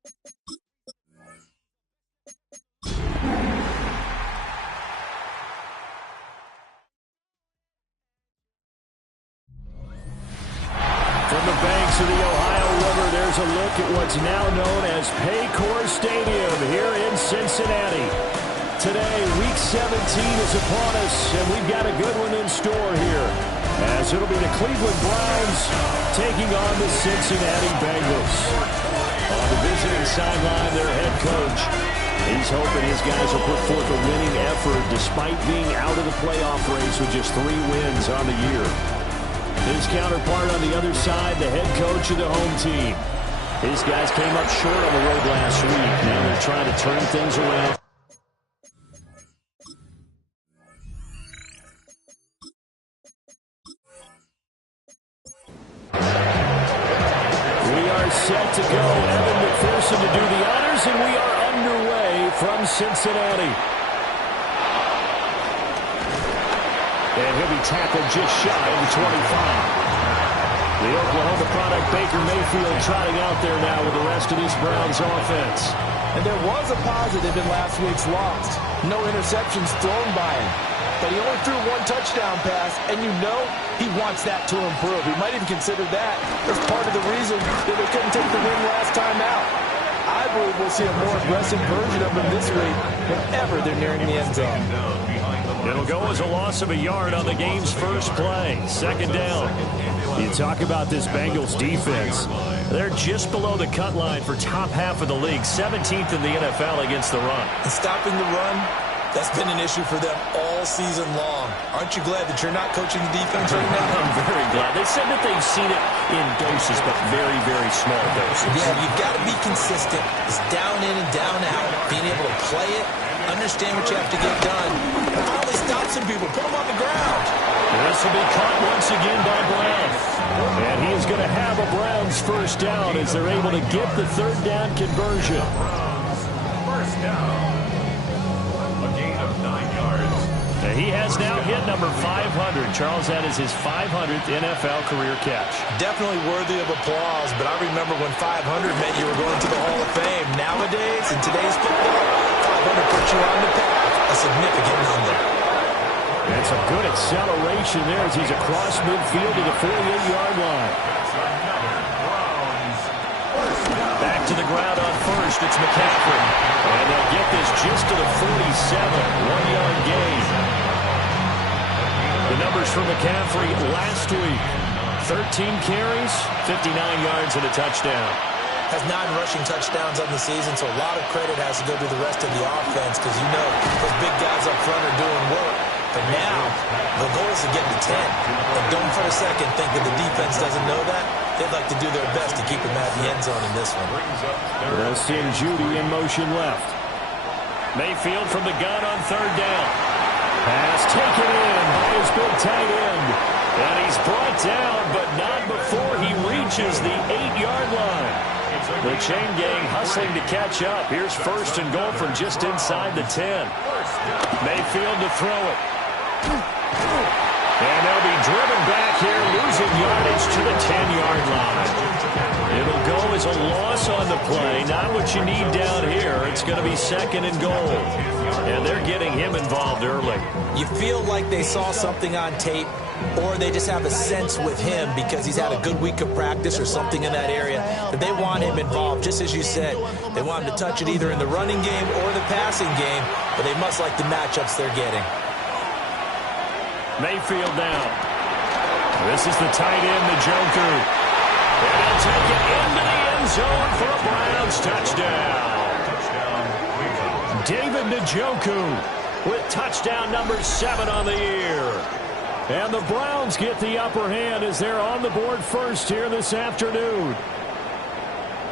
From the banks of the Ohio River, there's a look at what's now known as Paycor Stadium here in Cincinnati. Today, Week 17 is upon us, and we've got a good one in store here, as it'll be the Cleveland Browns taking on the Cincinnati Bengals. On the visiting sideline, their head coach, he's hoping his guys will put forth a winning effort despite being out of the playoff race with just 3 wins on the year. His counterpart on the other side, the head coach of the home team. His guys came up short on the road last week. Now they're trying to turn things around. We are set to go. Evan McPherson to do the honors, and we are underway from Cincinnati. And he'll be tackled just shy of the 25. The Oklahoma product, Baker Mayfield, trotting out there now with the rest of this Browns offense. And there was a positive in last week's loss. No interceptions thrown by him. But he only threw 1 touchdown pass, and you know he wants that to improve. He might even consider that as part of the reason that they couldn't take the win last time out. I believe we'll see a more aggressive version of him this week whenever they're nearing the end zone. It'll go as a loss of a yard on the game's first play. 2nd down. You talk about this Bengals defense. They're just below the cut line for top half of the league. 17th in the NFL against the run. And stopping the run, that's been an issue for them all season long. Aren't you glad that you're not coaching the defense right now? I'm very glad. They said that they've seen it in doses, but very, very small doses. Yeah, you've got to be consistent. It's down in and down out. Being able to play it, understand what you have to get done. And finally stop some people. Put them on the ground. This will be caught once again by Brown. And he is going to have a Browns first down as they're able to get the 3rd down conversion. First down. A gain of 9 yards. And he has now hit number 500. Charles, that is his 500th NFL career catch. Definitely worthy of applause, but I remember when 500 meant you were going to the Hall of Fame. Nowadays, in today's football, 500 puts you on the path, a significant number. And some good acceleration there as he's across midfield to the 48-yard line. Back to the ground on first, it's McCaffrey. And they'll get this just to the 47, 1-yard gain. The numbers for McCaffrey last week, 13 carries, 59 yards and a touchdown. Has 9 rushing touchdowns on the season, so a lot of credit has to go to the rest of the offense because you know those big guys up front are doing work. But now, the goal is to get to 10. And don't for a second think that the defense doesn't know that. They'd like to do their best to keep him out of the end zone in this one. They'll send Judy in motion left. Mayfield from the gun on 3rd down. Pass taken in by his big tight end. And he's brought down, but not before he reaches the 8-yard line. The chain gang hustling to catch up. Here's 1st and goal from just inside the 10. Mayfield to throw it. And they'll be driven back here, losing yardage to the 10-yard line. It'll go as a loss on the play. Not what you need down here. It's going to be 2nd and goal. And they're getting him involved early. You feel like they saw something on tape, or they just have a sense with him because he's had a good week of practice or something in that area that they want him involved. Just as you said, they want him to touch it either in the running game or the passing game, but they must like the matchups they're getting. Mayfield down. This is the tight end, Njoku. And he'll take it into the end zone for a Browns touchdown. David Njoku with touchdown number 7 on the year. And the Browns get the upper hand as they're on the board first here this afternoon.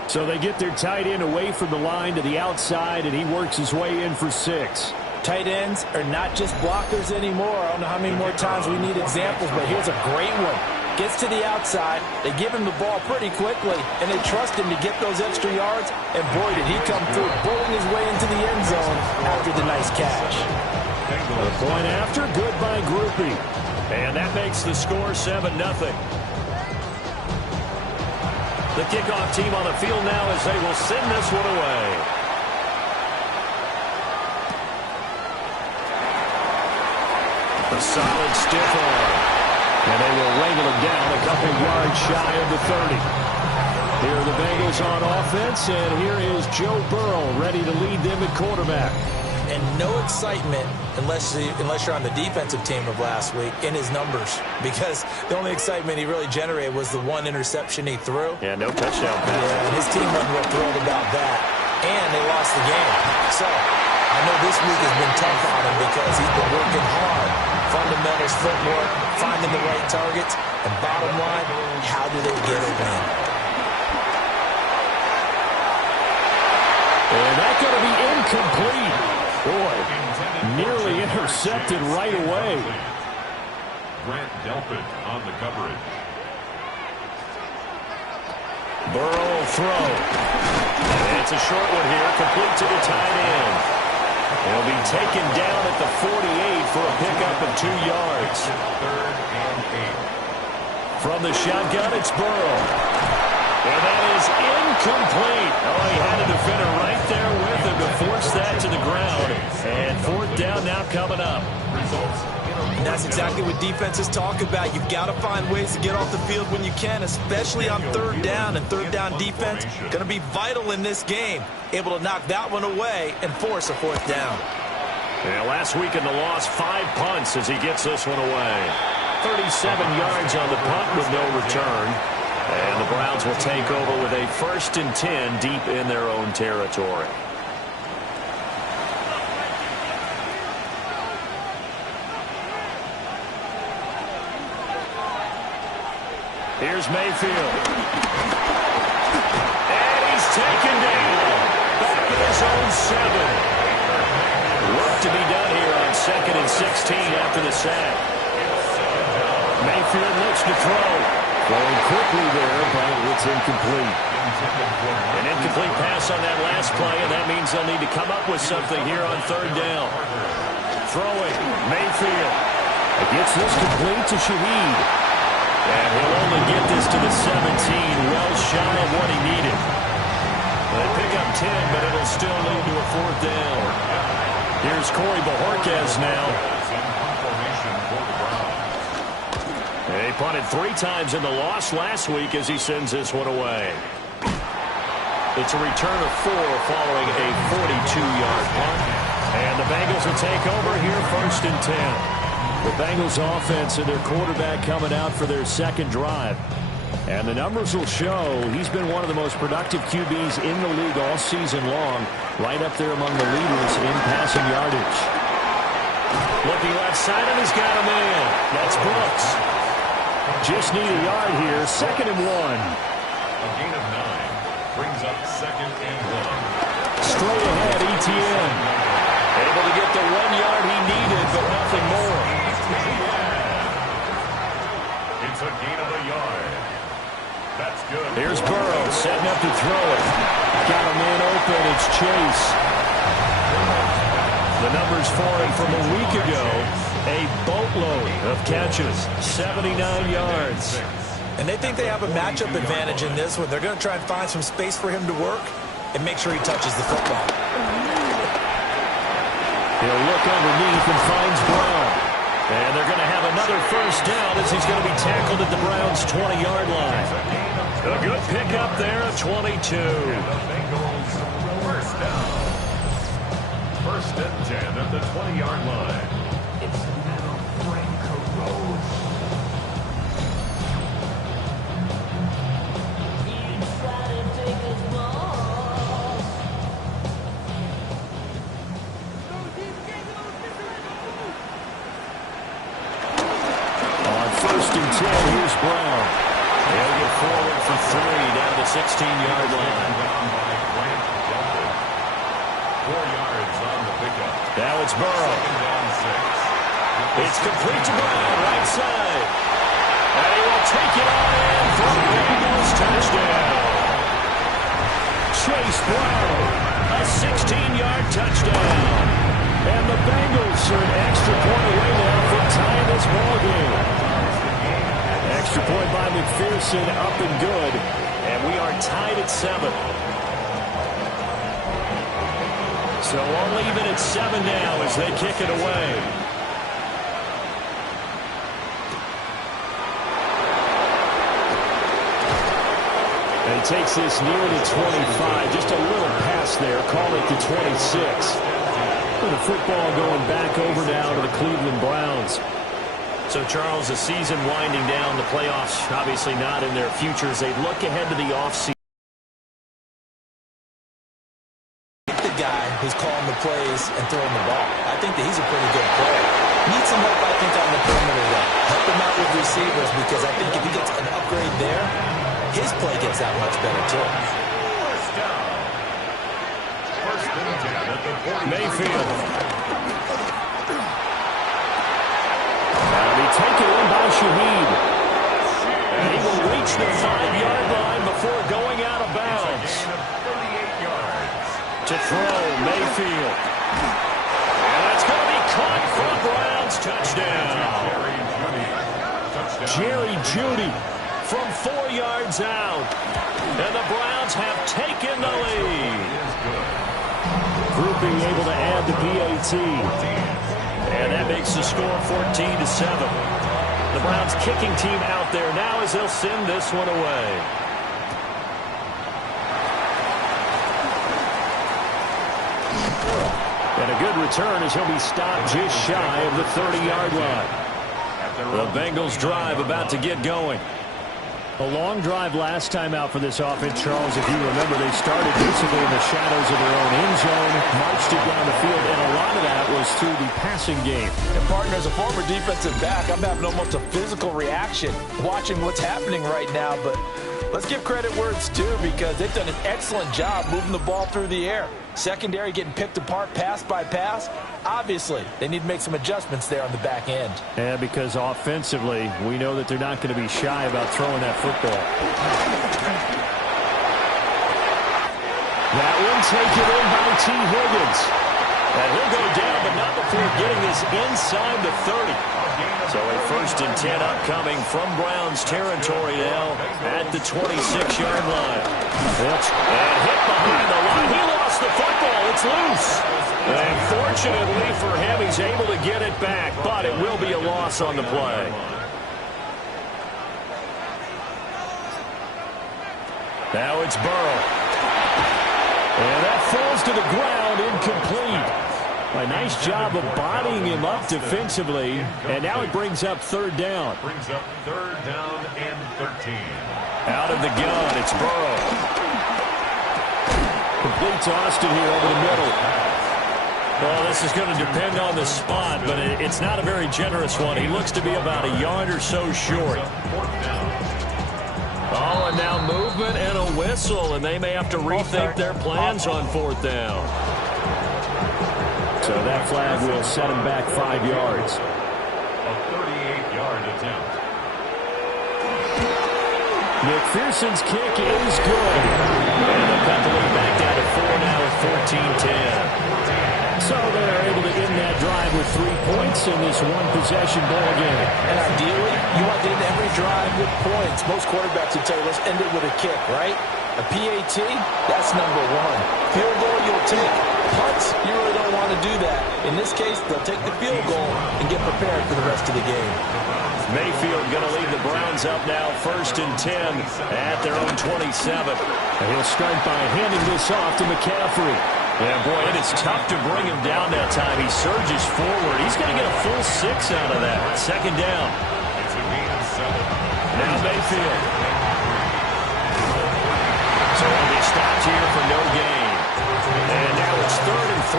So they get their tight end away from the line to the outside, and he works his way in for 6. Tight ends are not just blockers anymore. I don't know how many more times we need examples, but here's a great one. Gets to the outside, they give him the ball pretty quickly, and they trust him to get those extra yards, and boy, did he come through, bowling his way into the end zone after the nice catch. The point after, good by Groupie. And that makes the score 7-0. The kickoff team on the field now as they will send this one away. A solid stiff arm. And they will wrangle him down a couple yards shy of the 30. Here are the Bengals on offense, and here is Joe Burrow ready to lead them at quarterback. And no excitement unless you're on the defensive team of last week in his numbers, because the only excitement he really generated was the one interception he threw. Yeah, no touchdown pass. Yeah, and his team wasn't real thrilled about that, and they lost the game. So I know this week has been tough on him because he's been working hard. Fundamentals, footwork, finding the right targets, and bottom line, how do they get a win? And that's going to be incomplete. Boy, nearly intercepted right away. Grant Delpit on the coverage. Burrow will throw. And it's a short one here, complete to the tight end. He'll be taken down at the 48 for a pickup of 2 yards. 3rd and 8. From the shotgun, it's Burrow. And that is incomplete. Oh, he had a defender right there with him to force that to the ground. And 4th down now coming up. And that's exactly what defenses talk about. You've got to find ways to get off the field when you can, especially on 3rd down. And 3rd down defense going to be vital in this game. Able to knock that one away and force a 4th down. Yeah, last week in the loss, 5 punts as he gets this one away. 37 yards on the punt with no return. And the Browns will take over with a 1st and 10 deep in their own territory. Here's Mayfield. And he's taken down. Back in his own 7. Work to be done here on 2nd and 16 after the sack. Mayfield looks to throw. Going quickly there, but it's incomplete. An incomplete pass on that last play, and that means they'll need to come up with something here on 3rd down. Throwing, Mayfield. Gets this complete to Shaheed. And he'll only get this to the 17, well shy of what he needed. They pick up 10, but it'll still lead to a 4th down. Here's Corey Bojorquez now. They punted 3 times in the loss last week as he sends this one away. It's a return of 4 following a 42-yard punt. And the Bengals will take over here 1st and 10. The Bengals offense and their quarterback coming out for their 2nd drive. And the numbers will show he's been one of the most productive QBs in the league all season long, right up there among the leaders in passing yardage. Looking left side, and he's got him in. That's Brooks. Just need a yard here, 2nd and 1. A gain of 9 brings up 2nd and 1. Straight ahead, ETN. Able to get the 1 yard he needed, but nothing more. It's a gain of a yard. That's good. Here's Burrow setting up to throw it. Got a man open, it's Chase. The numbers for him from a week ago. A boatload of catches, 79 yards. And they think they have a matchup advantage in this one. They're going to try and find some space for him to work and make sure he touches the football. He'll look underneath and finds Brown. And they're going to have another 1st down as he's going to be tackled at the Browns' 20-yard line. A good pickup there of 22. Bengals 1st down. 1st and 10 at the 20-yard line. Here's Brown. They'll get forward for 3 down the 16-yard line. 4 yards on the pickup. Now it's Burrow. It's complete to Brown, right side. And he will take it on in for the Bengals touchdown. Chase Brown, a 16-yard touchdown. And the Bengals are an extra point away now from tying this ball game. Extra point by McPherson, up and good. And we are tied at 7. So all even at 7 now as they kick it away. And he takes this near the 25. Just a little pass there. Call it the 26. And the football going back over now to the Cleveland Browns. So, Charles, the season winding down, the playoffs obviously not in their futures. They look ahead to the offseason. The guy who's calling the plays and throwing the ball. I think that he's a pretty good player. Needs some help, I think, on the perimeter, though. Help him out with receivers, because I think if he gets an upgrade there, his play gets that much better, too. Mayfield. And he taken in by Shaheed. And he will reach the 5-yard line before going out of bounds. To throw, Mayfield. And that's going to be caught for Browns. Touchdown. Jerry Jeudy from 4 yards out. And the Browns have taken the lead. Grouping able to add the PAT. And that makes the score 14-7. The Browns kicking team out there now as they'll send this one away. And a good return as he'll be stopped just shy of the 30-yard line. The Bengals drive about to get going. A long drive last time out for this offense, Charles. If you remember, they started basically in the shadows of their own end zone, marched it down the field, and a lot of that was through the passing game. And, partner, as a former defensive back, I'm having almost a physical reaction watching what's happening right now. But let's give credit where it's due, because they've done an excellent job moving the ball through the air. Secondary getting picked apart pass by pass. Obviously, they need to make some adjustments there on the back end. Yeah, because offensively, we know that they're not going to be shy about throwing that football. That one taken in by T. Higgins. And he'll go down, but not before getting this inside the 30. So a 1st and 10 upcoming from Browns territory now at the 26-yard line. And hit behind the line. He lost the football. It's loose. And fortunately for him, he's able to get it back, but it will be a loss on the play. Now it's Burrow. And that falls to the ground, incomplete. A nice job of bodying him up defensively, and now it brings up 3rd down. Brings up 3rd down and 13. Out of the gun, it's Burrow. Complete to Austin here over the middle. Well, this is going to depend on the spot, but it's not a very generous one. He looks to be about a yard or so short. Oh, and now movement and a whistle, and they may have to rethink their plans on 4th down. So that flag will set him back 5 yards. A 38-yard attempt. McPherson's kick is good. And they'll cut the lead back down to 4 now at 14-10. So they're able to end that drive with 3 points in this one-possession ball game. And ideally, you want to end every drive with points. Most quarterbacks would tell you, let's end it with a kick, right? A PAT, that's number 1. Field goal, you'll take. Punts, you really don't want to do that. In this case, they'll take the field goal and get prepared for the rest of the game. Mayfield going to lead the Browns up now, 1st and 10 at their own 27. And he'll start by handing this off to McCaffrey. Yeah, boy, it is tough to bring him down that time. He surges forward. He's going to get a full 6 out of that. 2nd down. Now Mayfield. So he'll be stopped here for no gain. And now it's 3rd and 3.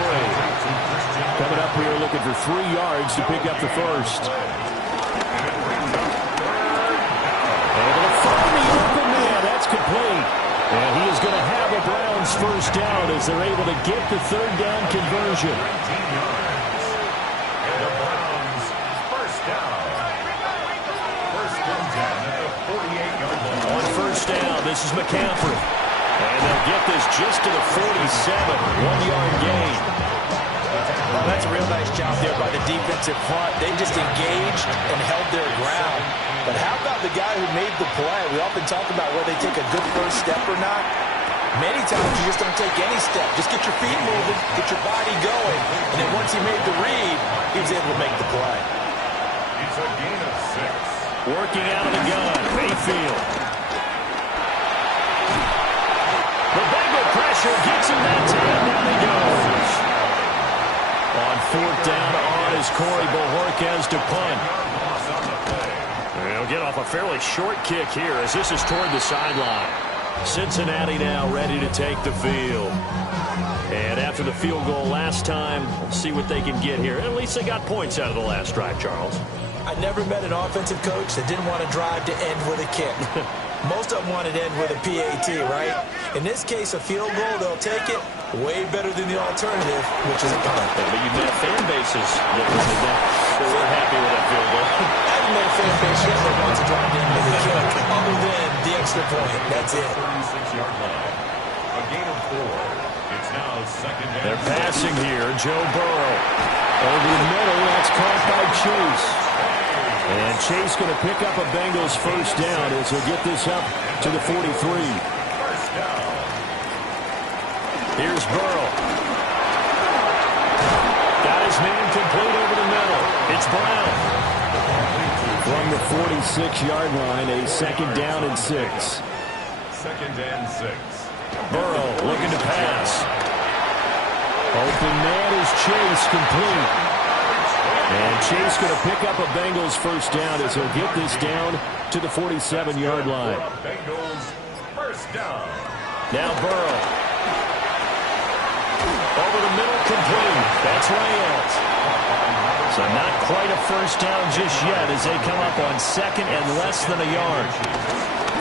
Coming up here looking for 3 yards to pick up the 1st. Able to find the open man. That's complete. And he is going to have a Browns 1st down as they're able to get the 3rd down conversion. 19 yards. And the Browns 1st down. 1st and 10 at the 48-yard line. On 1st down, this is McCaffrey. And they'll get this just to the 47, 1-yard gain. Well, that's a real nice job there by the defensive front. They just engaged and held their ground. But how about the the guy who made the play. We often talk about whether they take a good first step or not. Many times you just don't take any step. Just get your feet moving, get your body going. And then once he made the read, he was able to make the play. It's a gain of 6. Working out of the gun, Mayfield. The Bengal pressure gets him that time. Down he goes. On 4th down on is Corey Bojorquez to punt. He'll get off a fairly short kick here as this is toward the sideline. Cincinnati now ready to take the field. And after the field goal last time, we'll see what they can get here. At least they got points out of the last drive, Charles. I never met an offensive coach that didn't want to drive to end with a kick. Most of them want to end with a PAT, right? In this case, a field goal, they'll take it. Way better than the alternative, which is a punt. But you've met fan bases that were happy with that field goal. I haven't met a fan base yet that wants to drive to end with a kick, other than the extra point. That's it. 36-yard line. A gain of 4. It's now 2nd and They're passing here. Joe Burrow. Over the middle, that's caught by Chase. And Chase going to pick up a Bengals first down as he'll get this up to the 43. first down. Here's Burrow. Got his man complete over the middle. It's Brown. From the 46-yard line, a 2nd down and 6. 2nd and 6. Burrow looking to pass. Open man is Chase, complete. And Chase going to pick up a Bengals first down as he'll get this down to the 47-yard line. Bengals first down. Now Burrow. Over the middle, complete. That's Reyes. So not quite a first down just yet as they come up on 2nd and less than a yard.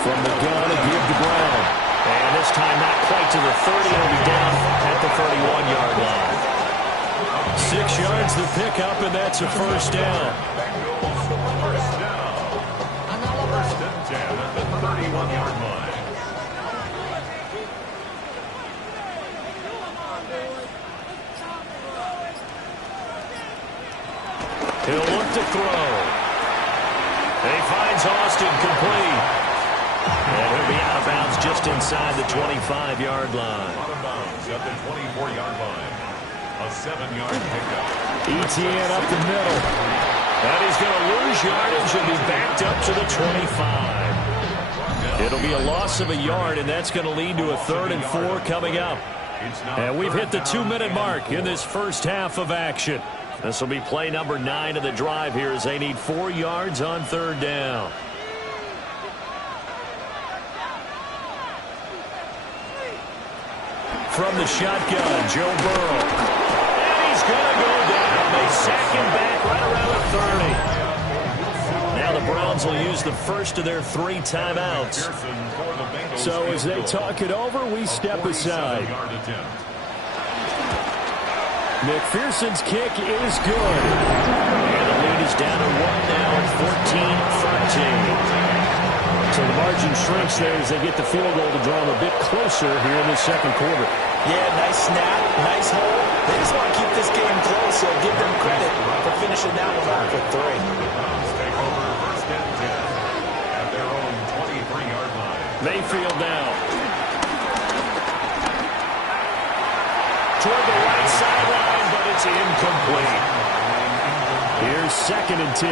From the gun, a give to Brown. And this time not quite to the 30. It'll be down at the 31-yard line. 6 yards to pick up, and that's a first down. Bengals first down. 1st and 10 at the 31-yard line. He'll look to throw. And he finds Austin, complete. And he'll be out of bounds just inside the 25-yard line. Out of bounds at the 24-yard line. A 7-yard pickup. ETN up the middle. And he's going to lose yardage and be backed up to the 25. It'll be a loss of a yard, and that's going to lead to a 3rd and 4 coming up. And we've hit the 2-minute mark in this first half of action. This will be play number 9 of the drive here as they need 4 yards on 3rd down. From the shotgun, Joe Burrow. And he's going to go down. They sack him back right around the 30. Now the Browns will use the first of their 3 timeouts. So as they talk it over, we step aside. McPherson's kick is good. And the lead is down to 1 now at 14-13. So the margin shrinks there as they get the field goal to draw them a bit closer here in the 2nd quarter. Yeah, nice snap, nice hole. They just want to keep this game close, so give them credit for finishing that one off with 3. Take over 1st and 10 at their own 23-yard line. Mayfield now. Toward the right sideline, but it's incomplete. Here's 2nd and 10.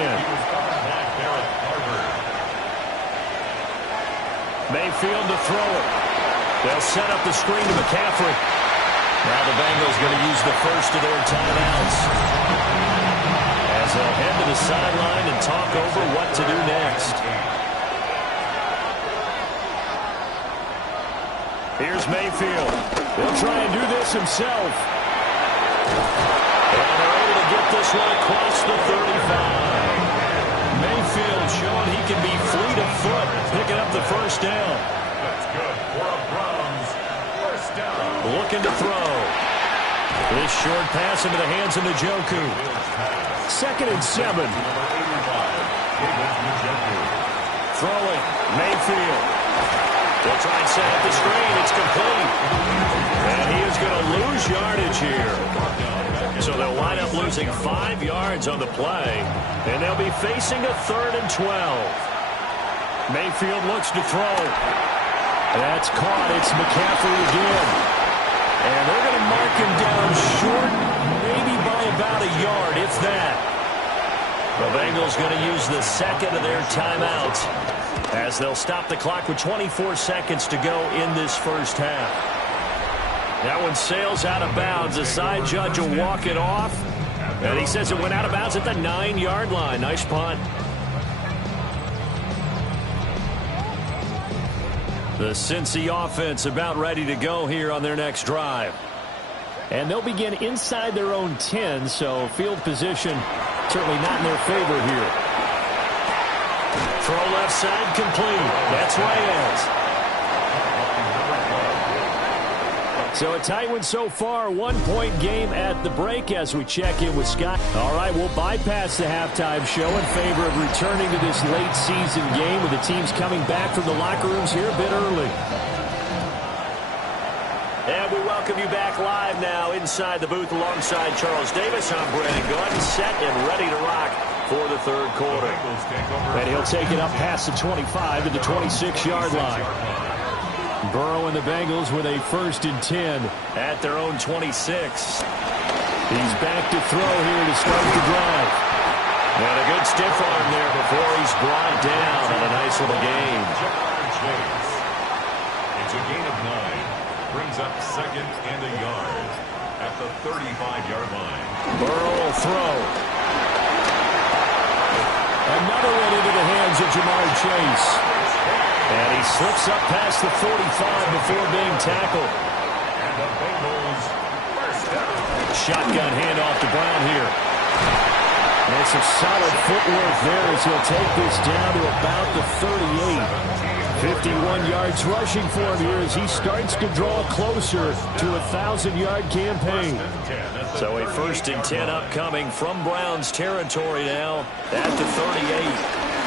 Mayfield to throw it. They'll set up the screen to McCaffrey. Now the Bengals going to use the first of their timeouts as they'll head to the sideline and talk over what to do next. Here's Mayfield. He'll try and do this himself. And they're able to get this one across the 35. Mayfield showing he can be fleet of foot, picking up the first down. That's good for a Browns first down. Looking to throw. This short pass into the hands of Njoku. 2nd and 7. Throwing. Mayfield. They'll try and set up the screen. It's complete. And he is going to lose yardage here. So they'll wind up losing 5 yards on the play. And they'll be facing a 3rd and 12. Mayfield looks to throw. That's caught. It's McCaffrey again. And they're going to mark him down short, maybe by about a yard, if that. The Bengals going to use the second of their timeouts as they'll stop the clock with 24 seconds to go in this first half. That one sails out of bounds. The side judge will walk it off. And he says it went out of bounds at the 9-yard line. Nice punt. The Cincy offense about ready to go here on their next drive. And they'll begin inside their own 10, so field position certainly not in their favor here. Throw left side complete. That's Reyes. So a tight one so far. 1-point game at the break as we check in with Scott. All right, we'll bypass the halftime show in favor of returning to this late season game with the teams coming back from the locker rooms here a bit early. And we welcome you back live now inside the booth alongside Charles Davis. I'm Brandon Gordon, set and ready to rock for the third quarter. And he'll take it up past the 25 to the 26-yard line. Burrow and the Bengals with a 1st and 10 at their own 26. He's back to throw here to start the drive. And a good stiff arm there before he's brought down on a nice little gain. It's a gain of 9. Brings up 2nd and a yard at the 35-yard line. Burrow will throw. Another one into the hands of Jamar Chase. And he slips up past the 45 before being tackled. And the Bengals first down. Shotgun handoff to Brown here. And some solid footwork there as he'll take this down to about the 38. 51 yards rushing for him here as he starts to draw closer to a 1,000-yard campaign. So a 1st and 10 upcoming from Brown's territory now at the 38.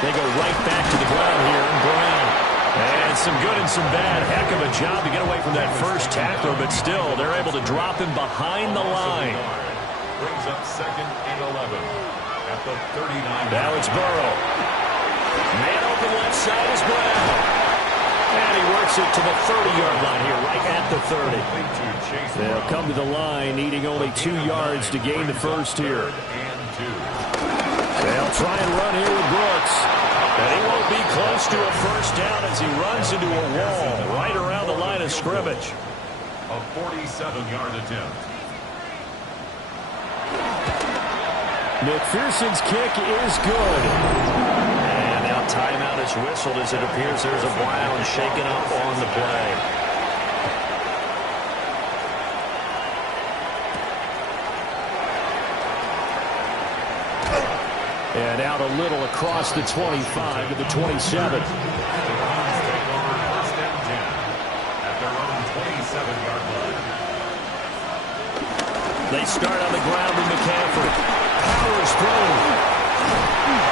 They go right back to the ground here, and Brown. And some good and some bad. Heck of a job to get away from that first tackler, but still, they're able to drop him behind the line. Brings up 2nd and 11 at the 39. Now it's Burrow. Man open left side is Brown. And he works it to the 30-yard line here, right at the 30. They'll come to the line, needing only 2 yards to gain the first here. They'll try and run here with Brooks. And he won't be close to a first down as he runs into a wall right around the line of scrimmage. A 47-yard attempt. McPherson's kick is good. And now timeout is whistled as it appears there's a Brown shaken up on the play. And out a little across the 25 to the 27. They start on the ground with McCaffrey. Powers through.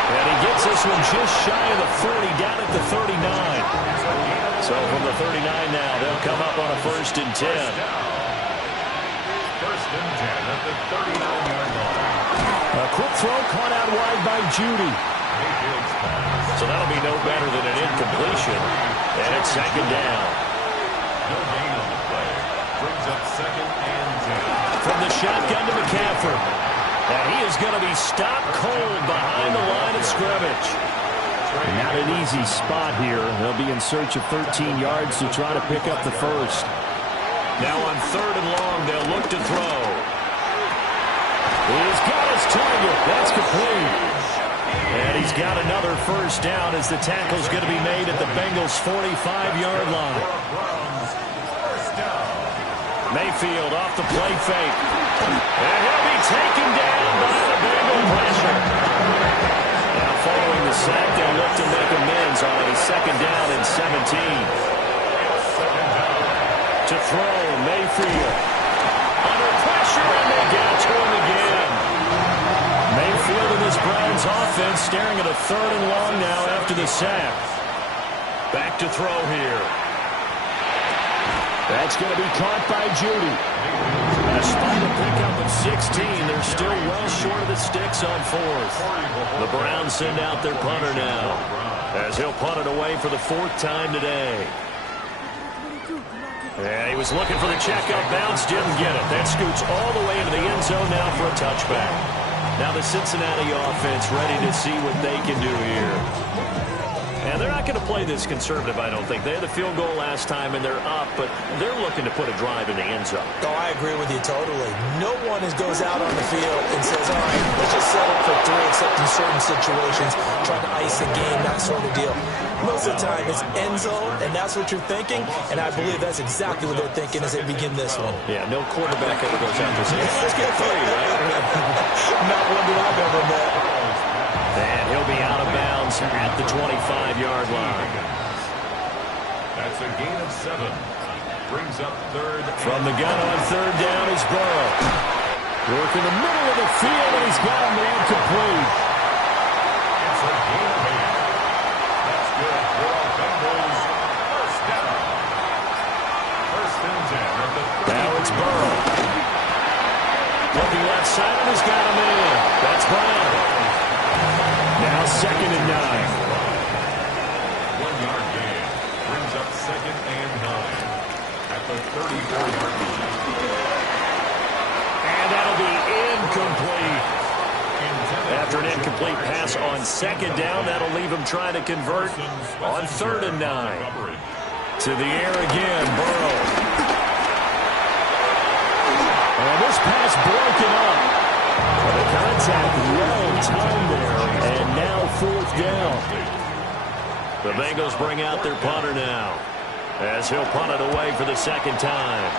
And he gets this one just shy of the 40, down at the 39. So from the 39 now, they'll come up on a 1st and 10. 1st and 10 at the 39-yard line. A quick throw caught out wide by Judy. So that'll be no better than an incompletion. And it's 2nd down. No gain on the play. Brings up 2nd and 10. From the shotgun to McCaffrey. And he is going to be stopped cold behind the line of scrimmage. Not an easy spot here. They'll be in search of 13 yards to try to pick up the first. Now on 3rd and long, they'll look to throw. He's got his target. That's complete. And he's got another first down as the tackle's going to be made at the Bengals' 45-yard line. Mayfield off the play fake. And he'll be taken down by the Bengal pressure. Now following the sack, they'll look to make amends on a 2nd down and 17. To throw, Mayfield. Under pressure, and they get to him again. Mayfield and this Browns offense staring at a 3rd and long now after the sack. Back to throw here. That's going to be caught by Judy. Despite a pickup of 16, they're still well short of the sticks on 4th. The Browns send out their punter now. as he'll punt it away for the fourth time today. Yeah, he was looking for the checkup bounce, didn't get it. That scoots all the way into the end zone now for a touchback. Now the Cincinnati offense ready to see what they can do here. And they're not going to play this conservative, I don't think. They had the field goal last time, and they're up, but they're looking to put a drive in the end zone. Oh, I agree with you totally. No one goes out on the field and says, all right, let's just settle for 3, except in certain situations, trying to ice a game, that sort of deal. Most of the time, it's end zone, and that's what you're thinking, and I believe that's exactly what they're thinking as they begin this one. Yeah, no quarterback ever goes out there saying, let's get 3, right? Not one that I've ever met. And he'll be out of bounds at the 25-yard line. That's a gain of 7. Brings up third. From the gun on third down is Burrow. Work in the middle of the field, and he's got a man complete. It's a gain of 8. That's good for the Bengals. First down. First and 10 at the 30. Now it's Burrow. Looking left side, and he's got him in. That's Brown. Now second and 9. 1-yard gain. Brings up second and 9 at the 34-yard line. And that'll be incomplete. After an incomplete pass on second down, that'll leave him trying to convert on third and 9. To the air again, Burrow. And this pass broken up. The contact well timed there, and now fourth down. The Bengals bring out their punter now, as he'll punt it away for the second time.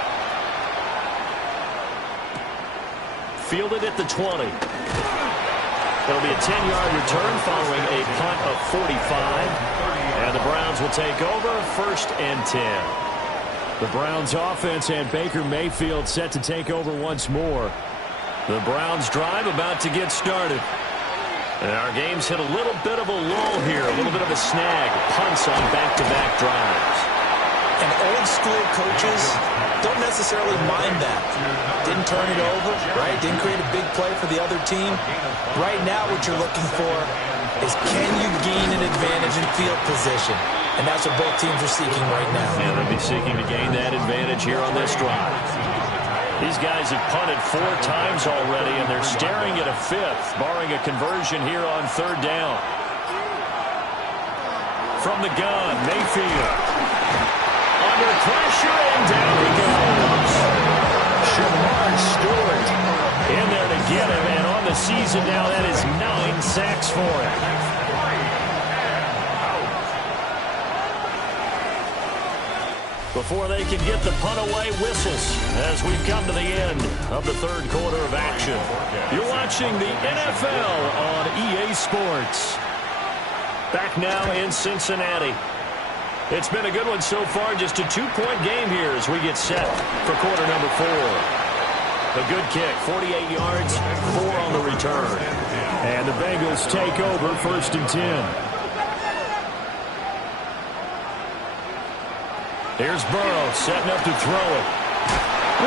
Fielded at the 20. It'll be a 10-yard return following a punt of 45. And the Browns will take over, first and 10. The Browns offense and Baker Mayfield set to take over once more. The Browns drive about to get started. And our game's hit a little bit of a lull here, a little bit of a snag. Punts on back-to-back drives. And old school coaches don't necessarily mind that. Didn't turn it over, right? Didn't create a big play for the other team. Right now what you're looking for is can you gain an advantage in field position? And that's what both teams are seeking right now. And they'll be seeking to gain that advantage here on this drive. These guys have punted 4 times already, and they're staring at a 5th, barring a conversion here on third down. From the gun, Mayfield. Under pressure, and down he goes. Shamar Stewart in there to get him, and on the season now, that is 9 sacks for him. Before they can get the punt away, whistles as we've come to the end of the third quarter of action. You're watching the NFL on EA Sports. Back now in Cincinnati. It's been a good one so far, just a 2-point game here as we get set for quarter number 4. A good kick, 48 yards, 4 on the return. And the Bengals take over first and 10. Here's Burrow setting up to throw it.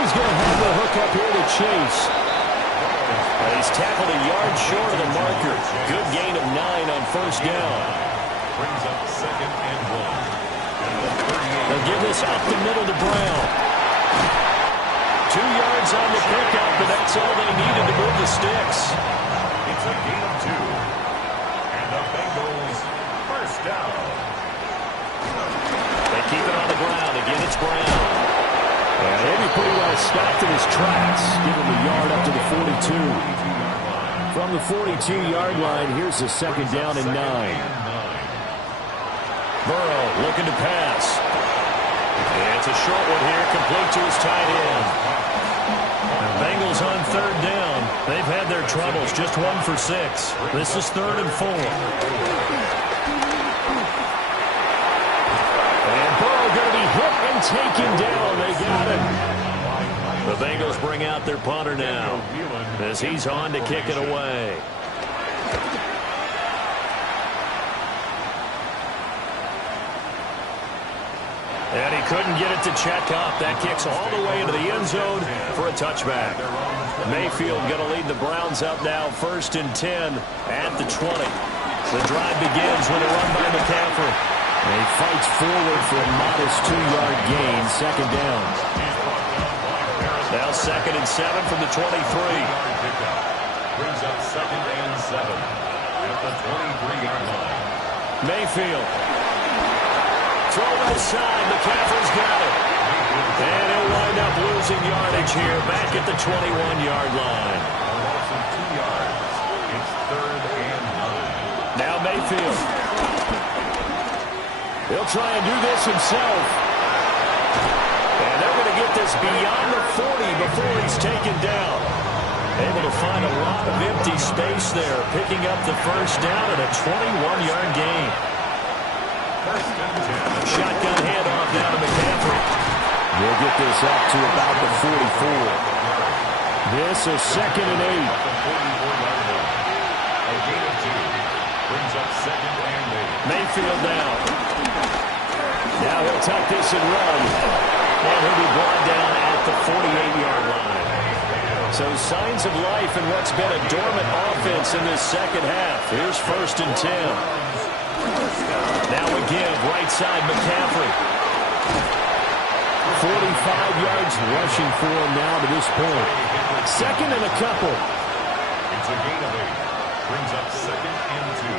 He's going to have the hook up here to Chase. And he's tackled a yard short of the marker. Good gain of 9 on first down. Brings up second and 1. They'll give this up the middle to Brown. 2 yards on the pickup, but that's all they needed to move the sticks. It's a gain of 2. And the Bengals first down. Keep it on the ground. Again, it's Brown. And he'll be pretty well stopped in his tracks. Give him a yard up to the 42. From the 42-yard line, here's the second down and 9. Burrow looking to pass. And it's a short one here, complete to his tight end. Bengals on third down. They've had their troubles, just 1 for 6. This is third and 4. Taken down. They got him. The Bengals bring out their punter now as he's on to kick it away. And he couldn't get it to check up. That kicks all the way into the end zone for a touchback. Mayfield going to lead the Browns up now, first and 10 at the 20. The drive begins with a run by McCaffrey. And he fights forward for a modest 2-yard gain, second down. Now 2nd and 7 from the 23. Brings up 2nd and 7 at the 23-yard line. Mayfield. Throw right side. McCaffrey's got it. And he'll wind up losing yardage here back at the 21-yard line. A loss of 2 yards. It's 3rd and 9. Now Mayfield. He'll try and do this himself. And they're going to get this beyond the 40 before he's taken down. Able to find a lot of empty space there, picking up the first down at a 21-yard gain. Shotgun handoff down to McCaffrey. We'll get this up to about the 44. This is 2nd and 8. A 44-yard line. A gain of 2. Brings up 2nd and 8. Mayfield down. Now he'll tuck this and run. And he'll be brought down at the 48-yard line. So signs of life in what's been a dormant offense in this second half. Here's 1st and 10. Now again, right side McCaffrey. 45 yards rushing for him now to this point. 2nd and a couple. It's a gain of 8. Brings up 2nd and 2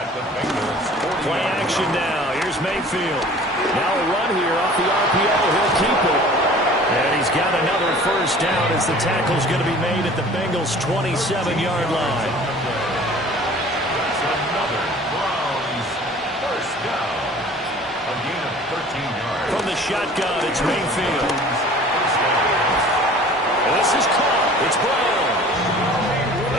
at the Bengals 40. Play action now. Here's Mayfield. Now a run here off the RPO. He'll keep it. And he's got another first down as the tackle's going to be made at the Bengals' 27-yard line. That's another Browns first down. A gain of 13 yards. From the shotgun, it's Mayfield. This is caught. It's Brown.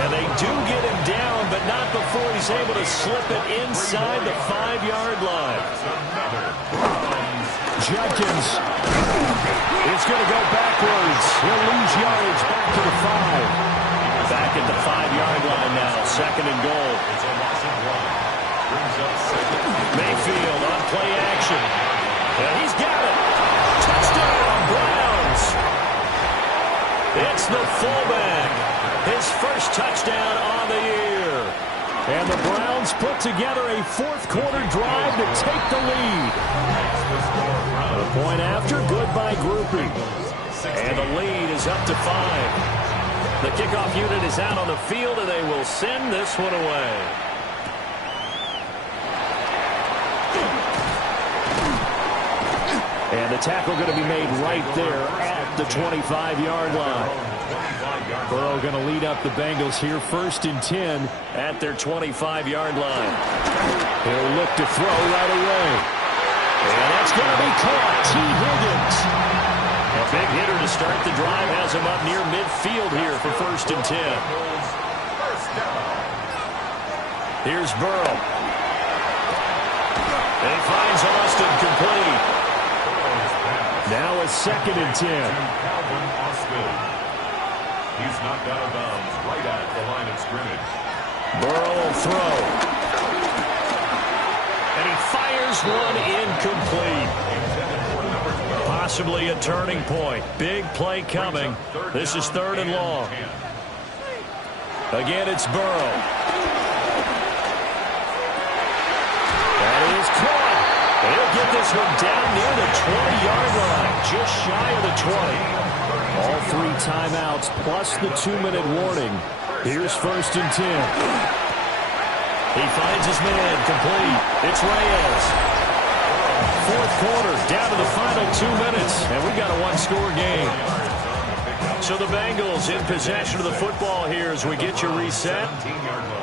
And they do get him down, but not before he's able to slip it inside the 5-yard line. That's another Browns. Judkins is going to go backwards. He'll lose yardage back to the 5. Back at the 5-yard line now. 2nd and goal. It's a loss of 1. Brings up 2nd. Mayfield on play action. And he's got it. Touchdown, Browns. It's the fullback. His first touchdown on the year. And the Browns put together a 4th-quarter drive to take the lead. A point after, good by grouping. And the lead is up to 5. The kickoff unit is out on the field, and they will send this one away. And the tackle going to be made right there at the 25-yard line. Burrow going to lead up the Bengals here 1st and 10 at their 25-yard line. He'll look to throw right away. And that's going to be caught. T. Higgins. A big hitter to start the drive has him up near midfield here for 1st and 10. Here's Burrow. And he finds Austin complete. Now a 2nd and 10. He's knocked out of bounds right at the line of scrimmage. Burrow will throw. And he fires one incomplete. Possibly a turning point. Big play coming. This is 3rd and long. Again, it's Burrow. That is caught. He'll get this one down near the 20-yard line. Just shy of the 20. All 3 timeouts plus the 2-minute warning. Here's 1st and 10. He finds his man complete. It's Reyes. 4th quarter, down to the final 2 minutes, and we've got a 1-score game. So the Bengals in possession of the football here as we get you reset.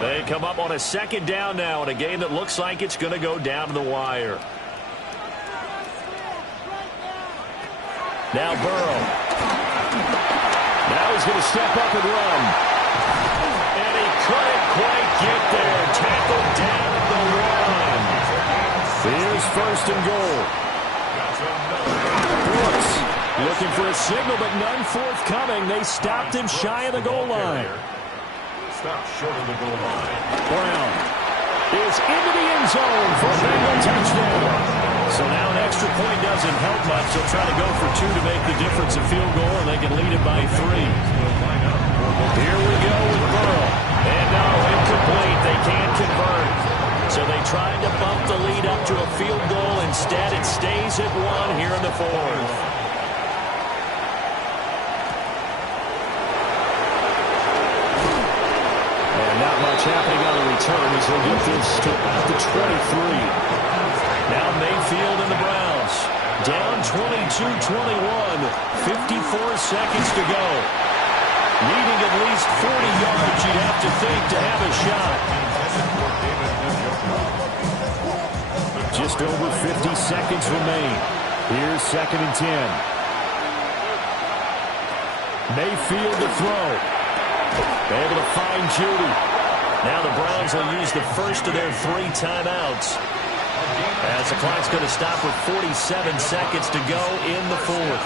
They come up on a 2nd down now in a game that looks like it's going to go down to the wire. Now Burrow. Now he's going to step up and run. And he couldn't quite get there. Tackled down at the 1. Here's 1st and goal. Brooks looking for a signal, but none forthcoming. They stopped him shy of the goal line. Stopped short of the goal line. Brown is into the end zone for a Bengal touchdown. So now an extra point doesn't help much. They'll try to go for 2 to make the difference a field goal, and they can lead it by 3. Here we go with Burrow. And now incomplete. incomplete. They can't convert. So they tried to bump the lead up to a field goal. Instead, it stays at 1 here in the fourth. And not much happening on the return as they'll get this to about the 23. Now Mayfield and the Browns. Down 22-21. 54 seconds to go. Needing at least 40 yards, you'd have to think, to have a shot. Just over 50 seconds remain. Here's 2nd and 10. Mayfield to throw. Able to find Judy. Now the Browns will use the first of their 3 timeouts. As the clock's going to stop with 47 seconds to go in the fourth.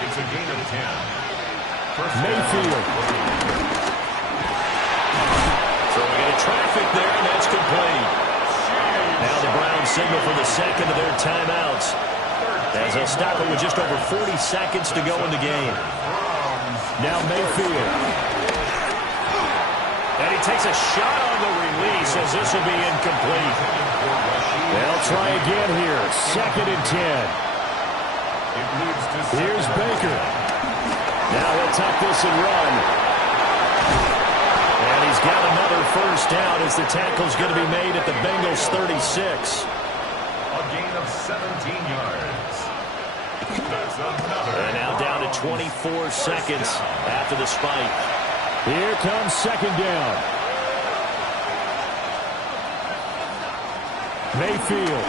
It's a gain of 10. Mayfield. Throwing into traffic there, and that's complete. Now the Browns signal for the second of their timeouts, as they'll stop it with just over 40 seconds to go in the game. Now Mayfield. And he takes a shot on the release, as this will be incomplete. They'll try again here. 2nd and 10. Here's Baker. Now he'll tuck this and run. And he's got another first down as the tackle's going to be made at the Bengals 36. A gain of 17 yards. That's another. And now down to 24 seconds after the spike. Here comes 2nd down. Mayfield.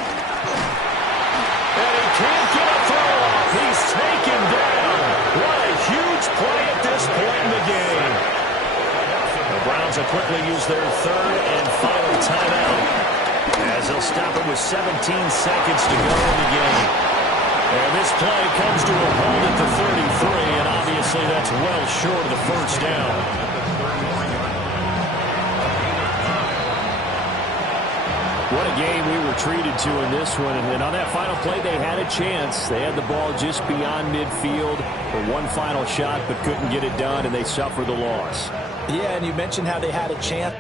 And he can't get a throw off. He's taken down. What a huge play at this point in the game. The Browns will quickly use their 3rd and final timeout, as they'll stop it with 17 seconds to go in the game. And this play comes to a hold at the 33, and obviously that's well short of the first down. What a game we were treated to in this one. And on that final play, they had a chance. They had the ball just beyond midfield for one final shot, but couldn't get it done, and they suffered the loss. Yeah, and you mentioned how they had a chance.